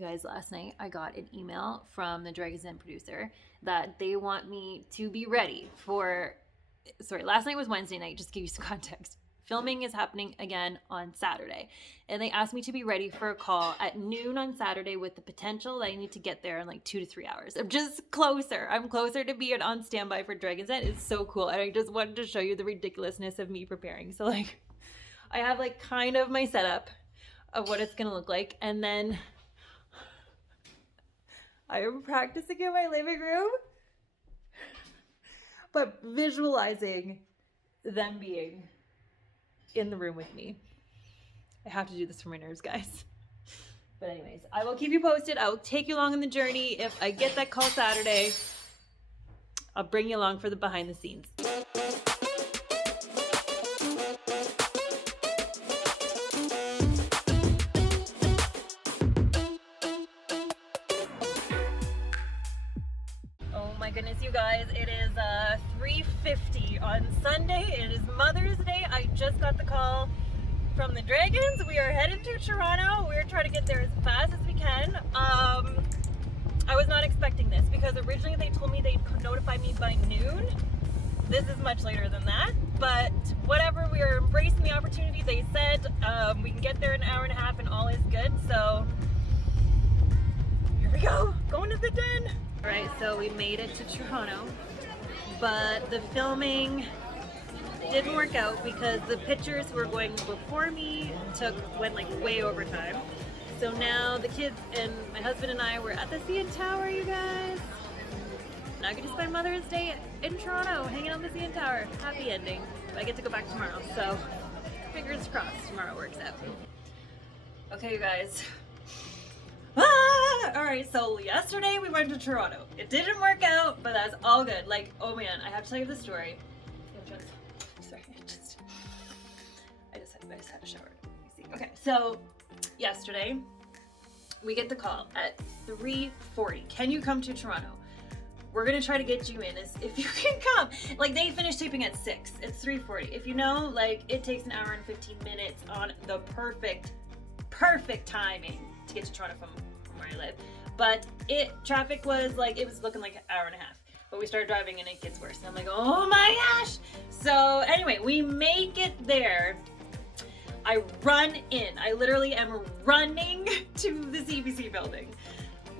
You guys, last night I got an email from the Dragons Den producer that they want me to be ready for, sorry, last night was Wednesday night, just to give you some context. Filming is happening again on Saturday. And they asked me to be ready for a call at noon on Saturday with the potential that I need to get there in like 2 to 3 hours. I'm just closer. I'm closer to being on standby for Dragons Den. It's so cool. And I just wanted to show you the ridiculousness of me preparing. So like, I have like kind of my setup of what it's gonna look like. And then I am practicing in my living room, but visualizing them being in the room with me. I have to do this for my nerves, guys. But anyways, I will keep you posted. I will take you along on the journey. If I get that call Saturday, I'll bring you along for the behind the scenes. Oh my goodness, you guys, it is 3:50 on Sunday. It is Mother's Day. I just got the call from the Dragons. We are headed to Toronto. We're trying to get there as fast as we can. I was not expecting this because originally they told me they'd notify me by noon. This is much later than that, but whatever, we are embracing the opportunity. They said we can get there in an hour and a half and all is good. So here we go, going to the den. All right, so we made it to Toronto, but the filming didn't work out because the pictures who were going before me went like way over time. So now the kids and my husband and I were at the CN Tower, you guys. Now I get to spend Mother's Day in Toronto, hanging on the CN Tower. Happy ending. I get to go back tomorrow, so fingers crossed tomorrow works out. Okay, you guys. All right, so yesterday we went to Toronto. It didn't work out, but that's all good. Like, oh man, I have to tell you the story. Sorry, I just had a shower. Okay, so yesterday we get the call at 3:40. Can you come to Toronto? We're gonna try to get you in if you can come. Like, they finished taping at 6. It's 3:40. If you know, like, it takes an hour and 15 minutes on the perfect timing to get to Toronto from where I live. But traffic was like, it was looking like an hour and a half. But we started driving and it gets worse. And I'm like, oh my gosh. So anyway, we make it there. I run in. I literally am running to the CBC building.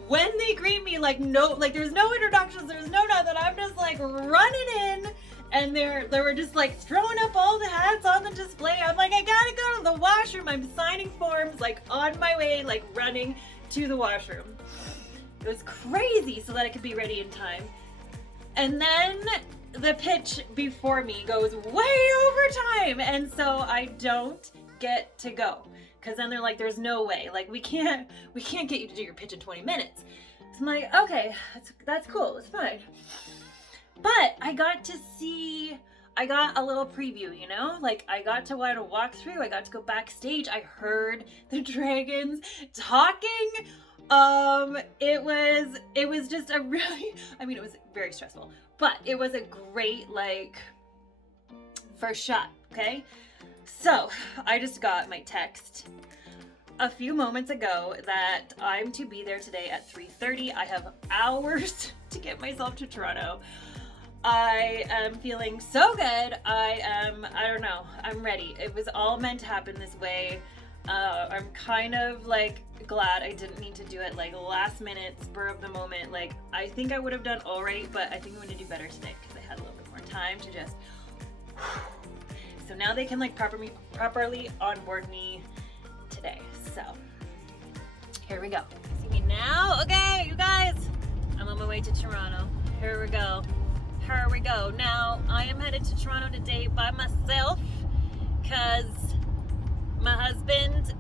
When they greet me, like there's no introductions, there's no nothing. I'm just like running in. And they were just like throwing up all the hats on the display. I'm like, I gotta go to the washroom. I'm signing forms, like on my way, like running to the washroom. It was crazy so that I could be ready in time. And then the pitch before me goes way over time. And so I don't get to go. Cause then they're like, there's no way. Like, we can't get you to do your pitch in 20 minutes. So I'm like, okay, that's cool, it's fine. But I got a little preview, you know? Like, I got to walk through, I got to go backstage, I heard the Dragons talking. It was just a really, I mean, it was very stressful, but it was a great, like, first shot, okay? So, I just got my text a few moments ago that I'm to be there today at 3:30. I have hours to get myself to Toronto. I am feeling so good. I don't know, I'm ready. It was all meant to happen this way. I'm kind of like glad I didn't need to do it like last minute, spur of the moment. Like, I think I would have done all right, but I think I'm going to do better today because I had a little bit more time to just, so now they can like properly onboard me today. So here we go. See me now? Okay, you guys, I'm on my way to Toronto. Here we go. Now, I am headed to Toronto today by myself because my husband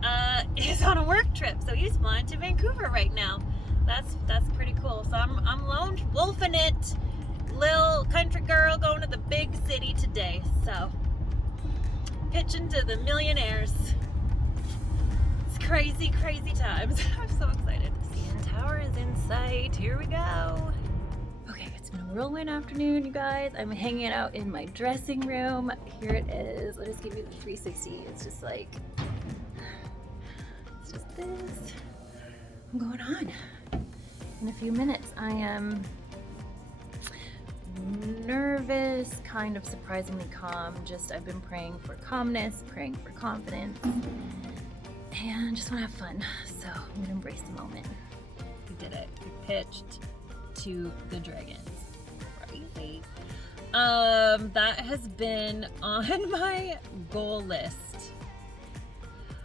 is on a work trip, so he's flying to Vancouver right now. That's pretty cool. So I'm lone wolfing it, little country girl going to the big city today. So pitching to the millionaires. It's crazy times. I'm so excited. CN Tower is in sight. Here we go. It's been a whirlwind afternoon, you guys. I'm hanging out in my dressing room. Here it is. I'll just give you the 360. It's just like, it's just this. going on in a few minutes. I am nervous, kind of surprisingly calm. I've been praying for calmness, praying for confidence, and just want to have fun. So I'm gonna embrace the moment. We did it. We pitched to the dragons. Crazy. That has been on my goal list.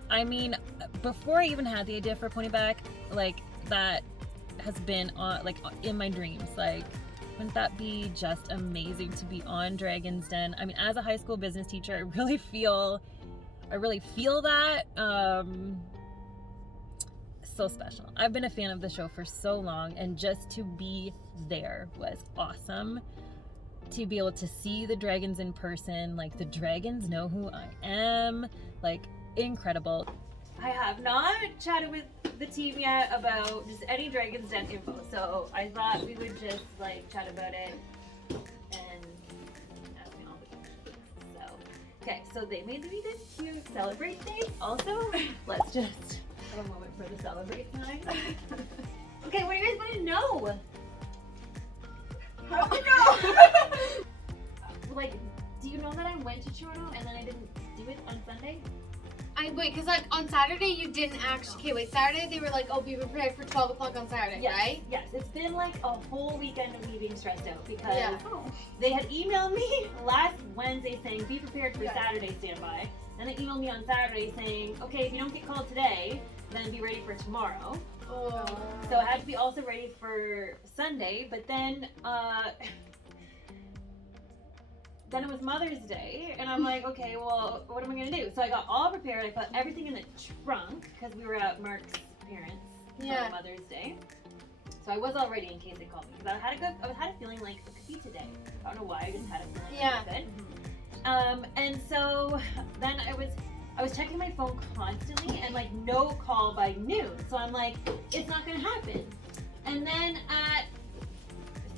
I mean, before I even had the idea for Ponyback, like that has been on, like, in my dreams. Like, wouldn't that be just amazing to be on Dragon's Den? I mean, as a high school business teacher, I really feel that. So special. I've been a fan of the show for so long, and just to be there was awesome. To be able to see the dragons in person, like the dragons know who I am, like incredible. I have not chatted with the team yet about just any Dragon's Den info, so I thought we would just like chat about it and ask me all the questions. So, okay, so they made me this cute celebrate thing. Also, let's just have a moment for the celebrate time. Okay, what do you guys want to know? How'd it go? Like, do you know that I went to Toronto and then I didn't do it on Sunday? Wait, because like on Saturday you didn't actually. Okay, wait. Saturday they were like, "Oh, be prepared for 12 o'clock on Saturday," yes, right? Yes. It's been like a whole weekend of me being stressed out because they they had emailed me last Wednesday saying, "Be prepared for Saturday standby." Then they emailed me on Saturday saying, "Okay, if you don't get called today, then be ready for tomorrow." Oh. So I had to be also ready for Sunday, but then it was Mother's Day, and I'm like, okay, well, what am I gonna do? So I got all prepared. I put everything in the trunk because we were at Mark's parents on Mother's Day. So I was all ready in case they called me because I had a feeling like it could be today. I don't know why. I just had a feeling like it could. And so then I was checking my phone constantly, and like no call by noon. So I'm like, it's not gonna happen. And then at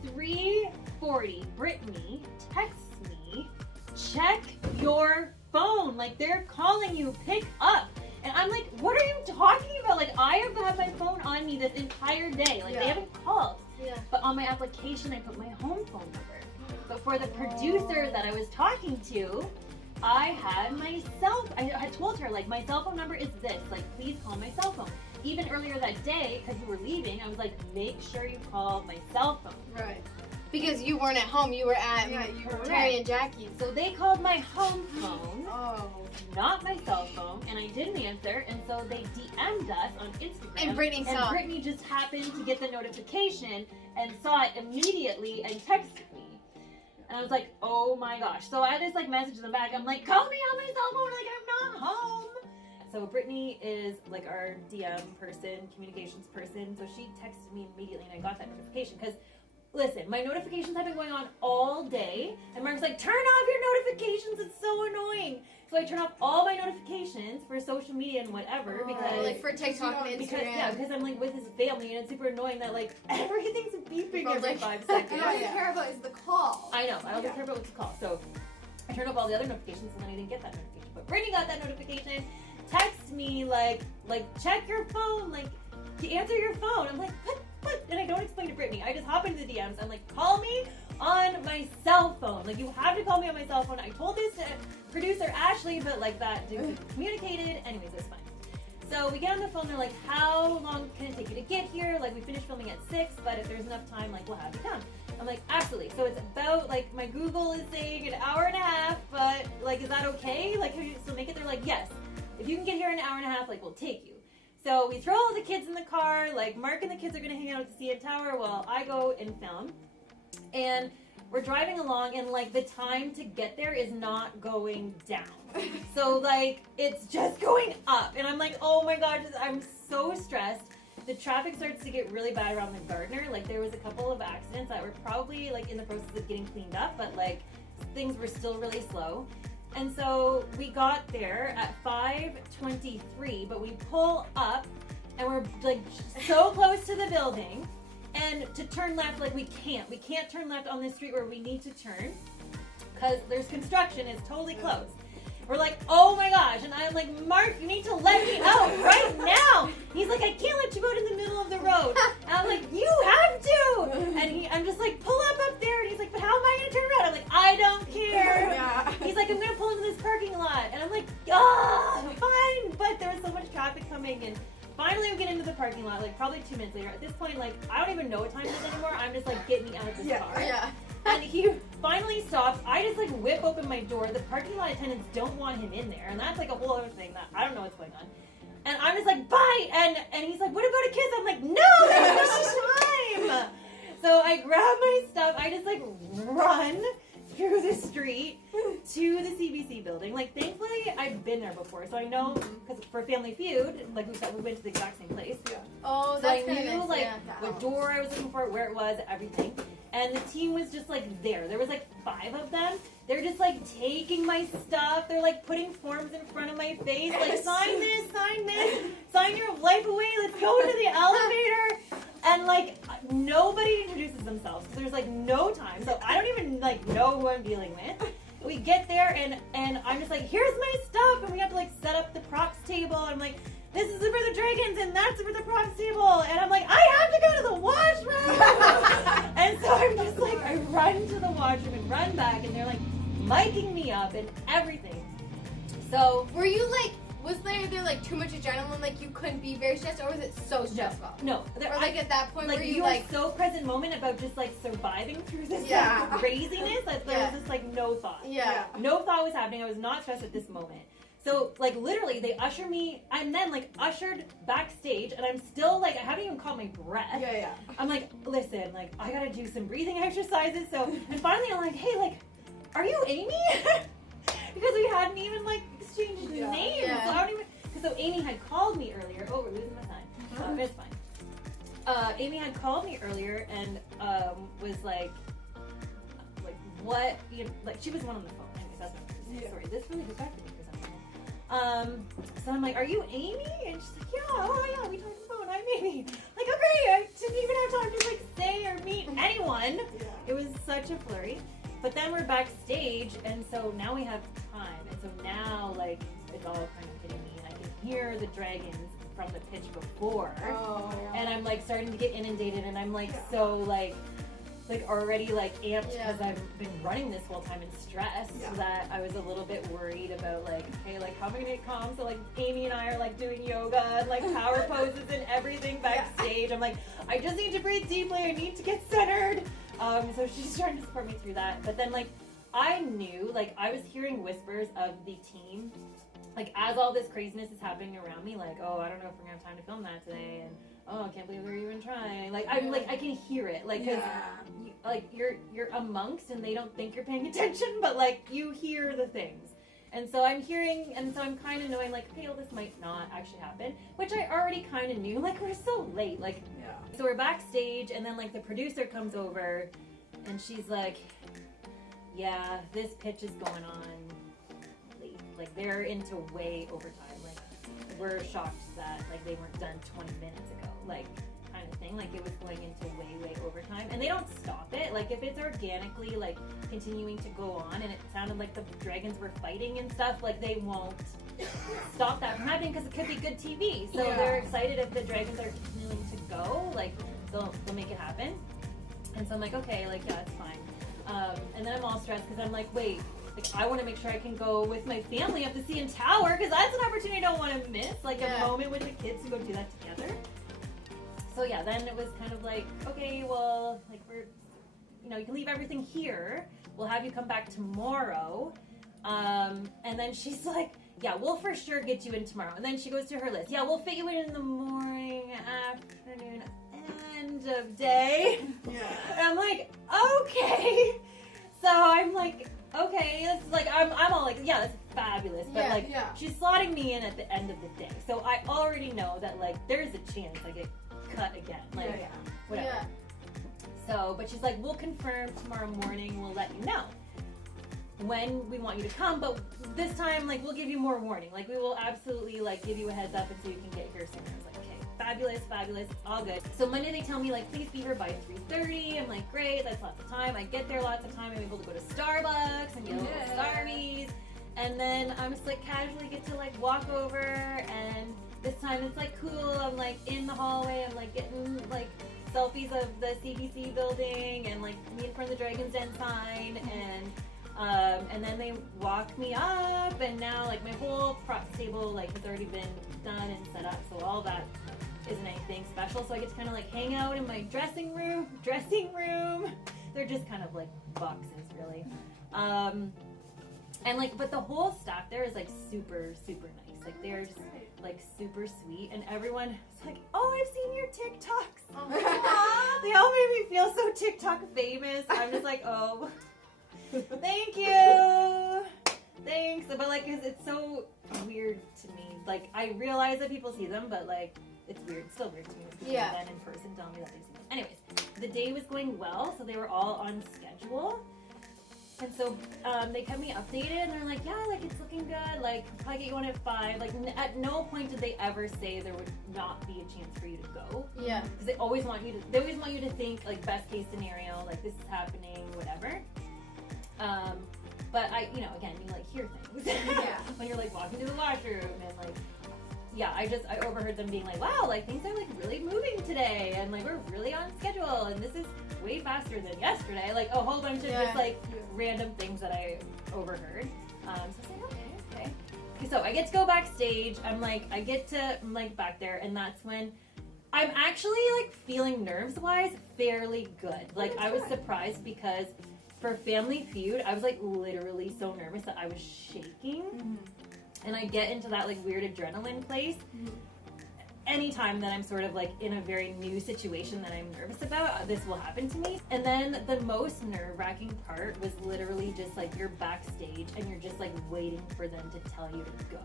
3:40, Brittany texts me, check your phone. Like, they're calling you, pick up. And I'm like, what are you talking about? Like, I have had my phone on me this entire day. Like, they haven't called. But on my application, I put my home phone number. But for the producer that I was talking to, I had I had told her, like, my cell phone number is this. Like, please call my cell phone. Even earlier that day, because we were leaving, I was like, make sure you call my cell phone. Right. Because you weren't at home, you were at Terry and Jackie. So they called my home phone, not my cell phone, and I didn't answer, and so they DM'd us on Instagram. And Brittany saw it. Brittany just happened to get the notification and saw it immediately and texted me. And I was like, oh my gosh. So I just like messaged them back. I'm like, call me on my cell phone, like I'm not home. So Brittany is like our DM person, communications person. So she texted me immediately and I got that notification because listen, my notifications have been going on all day, and Mark's like, turn off your notifications, it's so annoying. So I turn off all my notifications for social media and whatever, because like for TikTok and Instagram. Because I'm like with his family, and it's super annoying that like everything's beeping every 5 seconds. All you care about is the call. I know, I only care about what's the call. So I turned off all the other notifications, and then I didn't get that notification. But Brittany got that notification, text me like check your phone, like to answer your phone. I'm like, what? And I don't explain to Brittany. I just hop into the DMs. I'm like, call me on my cell phone. Like, you have to call me on my cell phone. I told this to producer Ashley, but like that didn't get communicated. Anyways, it's fine. So we get on the phone. They're like, how long can it take you to get here? Like, we finished filming at 6, but if there's enough time, like, we'll have you come. I'm like, absolutely. So it's about, like, my Google is saying an hour and a half, but like, is that okay? Like, can you still make it? They're like, yes. If you can get here in an hour and a half, like, we'll take you. So we throw all the kids in the car, like Mark and the kids are gonna hang out at the CN Tower while I go and film. And we're driving along and like the time to get there is not going down. So like, it's just going up. And I'm like, oh my God, I'm so stressed. The traffic starts to get really bad around the Gardner. Like there was a couple of accidents that were probably like in the process of getting cleaned up, but like things were still really slow. And so we got there at 5:23, but we pull up and we're like so close to the building, and to turn left, like we can't turn left on this street where we need to turn because there's construction, it's totally closed. We're like, oh my gosh. And I'm like, Mark, you need to let me out right now. He's like, I can't let you out in the middle of the road. And I'm like, you have to. And I'm just like, pull up there. And he's like, but how am I going to turn around? I'm like, I don't care. Yeah. He's like, I'm going to pull into this parking lot. And I'm like, ah, fine. But there was so much traffic coming. And finally we get into the parking lot, like probably 2 minutes later. At this point, like, I don't even know what time it is anymore. I'm just like, get me out of this car. Yeah. And he finally stops. I just like whip open my door. The parking lot attendants don't want him in there. And that's like a whole other thing that I don't know what's going on. And I'm just like, bye. And he's like, what about a kiss? I'm like, no, there's no time. So I grab my stuff. I just like run through the street to the CBC building. Like, thankfully, I've been there before. So I know, because for Family Feud, like we went to the exact same place. Yeah. Oh, So that's I kind knew of like yeah. what door I was looking for, where it was, everything. And the team was just like there. There was like 5 of them. They're just like taking my stuff. They're like putting forms in front of my face. Like, sign this, sign your life away. Let's go into the elevator. And like nobody introduces themselves. So there's like no time. So I don't even like know who I'm dealing with. We get there and I'm just like, here's my stuff. And we have to like set up the props table. I'm like, this is for the dragons and that's for the props table. And I'm like, I have to go to the washroom. And so I'm just like, I run to the washroom and run back and they're like miking me up and everything. So Were you like, was there like too much adrenaline, like you couldn't be very stressed, or was it so stressful? no, Or like at that point like were you you were like, so present moment about just like surviving through this Yeah. like, craziness that there Yeah. was just like no thought. yeah. No thought was happening. I was not stressed at this moment. So like literally they usher me, I'm then like ushered backstage and I'm still like, I haven't even caught my breath. Yeah. I'm like, listen, like I gotta do some breathing exercises. So, and finally I'm like, hey, like, are you Amy? Because we hadn't even like exchanged Yeah. names. Yeah. So I don't even, so Amy had called me earlier. Oh, we're losing my time. It's fine. Amy had called me earlier and was like what, you know, like she was one on the phone. Anyways, that's what I'm Yeah. Sorry, this really distracted me for some reason. So I'm like, are you Amy? And she's like, yeah, oh yeah, we talked on the phone. I'm Amy. Like, okay, I didn't even have time to like say or meet anyone. Yeah. It was such a flurry. But then we're backstage, and so now we have time. And so now, like, it's all kind of hitting me, and I can hear the dragons from the pitch before. Oh, yeah. And I'm like starting to get inundated, and I'm like Yeah. so like already like amped Yeah. because I've been running this whole time in stress Yeah. that I was a little bit worried about like, okay, like how am I gonna get calm? So like Amy and I are like doing yoga and like power poses and everything backstage. I'm like, I just need to breathe deeply. I need to get centered. So she's trying to support me through that. But then like I knew, like I was hearing whispers of the team, like as all this craziness is happening around me, like, oh, I don't know if we're gonna have time to film that today, and oh, I can't believe they're even trying. Like I'm like I can hear it, like 'cause you, like you're amongst and they don't think you're paying attention, but like you hear the things. And so I'm hearing, and so I'm kind of knowing like, okay, well, this might not actually happen, which I already kind of knew. Like we're so late, like. So we're backstage, and then like the producer comes over, and she's like, "Yeah, this pitch is going on late. Like they're into way overtime. Like we're shocked that like they weren't done 20 minutes ago. Like kind of thing. Like it was going into way overtime, and they don't stop it. Like if it's organically like continuing to go on, and it sounded like the dragons were fighting and stuff, like they won't stop that from happening because it could be good TV. So they're excited if the dragons are continuing to go, like they'll make it happen. And so I'm like, okay, like yeah, it's fine. And then I'm all stressed because I'm like, wait, like I want to make sure I can go with my family up to CN Tower because that's an opportunity I don't want to miss, like a moment with the kids to go do that together. So yeah, then it was kind of like, okay, well, like we're, you know, you can leave everything here. We'll have you come back tomorrow. And then she's like, yeah, we'll for sure get you in tomorrow. And then she goes to her list. Yeah, we'll fit you in the morning, afternoon, end of day. Yeah. And I'm like, okay. So I'm like, okay, that's like, I'm all like, yeah, that's fabulous. But she's slotting me in at the end of the day. So I already know that like, there's a chance I get cut again. Like, whatever. Yeah. So, but she's like, we'll confirm tomorrow morning. We'll let you know when we want you to come, but this time, like, we'll give you more warning. Like, we will absolutely, like, give you a heads up until you can get here sooner. I was like, okay, fabulous, all good. So Monday they tell me, like, please be here by 3:30. I'm like, great, that's lots of time. I get there lots of time. I'm able to go to Starbucks and get a little Starbies. And then I'm just like casually get to like walk over, and this time it's like cool. I'm like in the hallway. I'm like getting like selfies of the CBC building and like me in front of the Dragon's Den sign, and then they walk me up, and now like my whole props table like has already been done and set up, so all that isn't anything special. So I get to kind of like hang out in my dressing room. They're just kind of like boxes, really. And like, but the whole staff there is like super, super nice. Like they're just like super sweet, and everyone is like, "Oh, I've seen your TikToks." They all made me feel so TikTok famous. I'm just like, "Oh, thank you, thanks." But like, 'cause it's so weird to me. Like, I realize that people see them, but like, it's weird. It's still weird to me when people then in person tell me that they've seen them. Anyways, the day was going well, so they were all on schedule. And so they kept me updated, and they're like, yeah, like it's looking good. Like, we'll probably get you on at 5. Like, at no point did they ever say there would not be a chance for you to go. Yeah. Because they always want you to think like best case scenario, like this is happening, whatever. But I, again, you like hear things when you're like walking to the washroom, and like, I overheard them being like, wow, like things are like really moving today, and like we're really on schedule, and this is way faster than yesterday. Like a whole bunch of just like random things that I overheard. So I was like, okay. So I get to go backstage. I'm like back there, and that's when I'm actually like feeling nerves-wise fairly good. Like I was surprised because for Family Feud, I was like literally so nervous that I was shaking. Mm-hmm. And I get into that like weird adrenaline place anytime that I'm sort of like in a very new situation that I'm nervous about. This will happen to me. And then the most nerve-wracking part was literally just like you're backstage and you're just like waiting for them to tell you to go,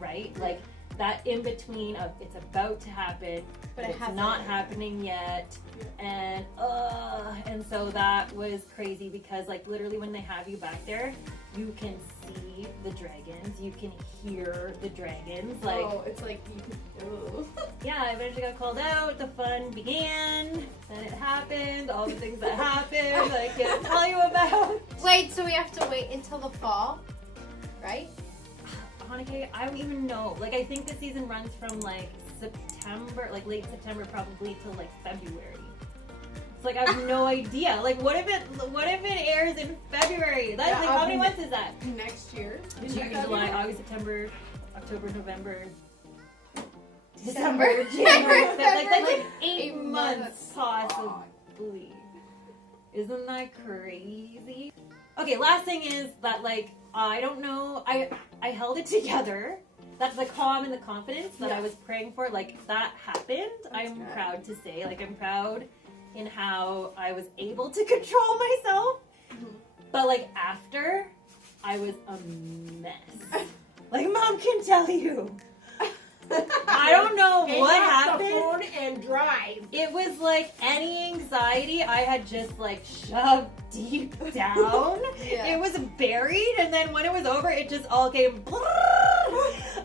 right? Like that in between of it's about to happen, but it's not happening yet. And so that was crazy because like literally when they have you back there, you can see the dragons, you can hear the dragons. Like, it's like yeah, I eventually got called out, the fun began, then it happened, all the things that happened that I can't tell you about. Wait, so we have to wait until the fall, right? Hanukkah, I don't even know. Like, I think the season runs from like September, like late September probably till like February. It's like I have no idea. Like, what if it airs in February? That's like how many months is that? Next year. June, July, August, September, October, November, December, January, February. Like that's like 8 months possibly. Isn't that crazy? Okay, last thing is that like I don't know. I held it together. That's the calm and the confidence that I was praying for. Like that happened. I'm proud to say. Like I'm proud in how I was able to control myself. But like after, I was a mess. Like Mom can tell you. I don't know what happened. The phone and drive. It was like any anxiety I had just like shoved deep down. It was buried, and then when it was over, it just all came.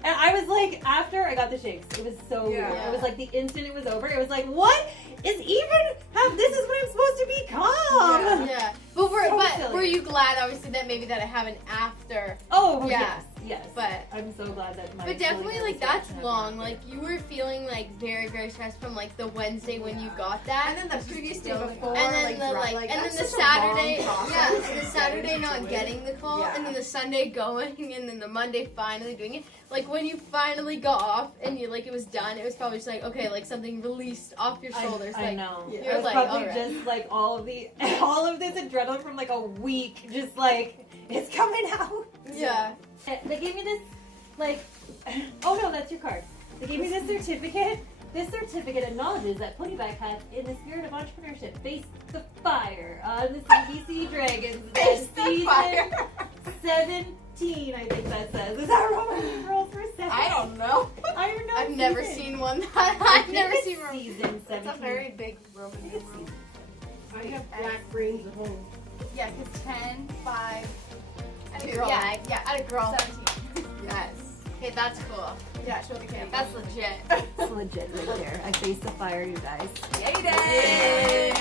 And I was like, after I got the shakes, it was so weird. It was like the instant it was over, it was like, what is even? This is what I'm supposed to become. Yeah. But were you glad, obviously, that maybe that it happened after? Oh yes. But I'm so glad that my. But definitely, like that's long. Like you were feeling like very, very stressed from like the Wednesday when you got that, And then the previous day before, and then and then the Saturday, the Saturday not getting the call, and then the Sunday going, and then the Monday finally doing it. Like when you finally got off and you like it was done, it was probably just like okay, like something released off your shoulders. I know. You're It was like, probably alright. just like all of this adrenaline from like a week, just like it's coming out. Yeah. They gave me this, like, oh no, that's your card. They gave me this certificate. This certificate acknowledges that Ponyback has, in the spirit of entrepreneurship, faced the fire on the CBC Dragons. Faced the fire. 17, I think that says. Is that Roman numerals for 7? I don't know. I don't know. I've never seen one. I I've think never it's seen one. season 17. It's a very big Roman I think it's numeral. season I have black brains at home. Yeah, because 10, 5, At a two. girl. Yeah, at a girl. 17. Yes. Okay, that's cool. Yeah, show the camera. That's legit. It's legit right there. I faced the fire, you guys. Yay!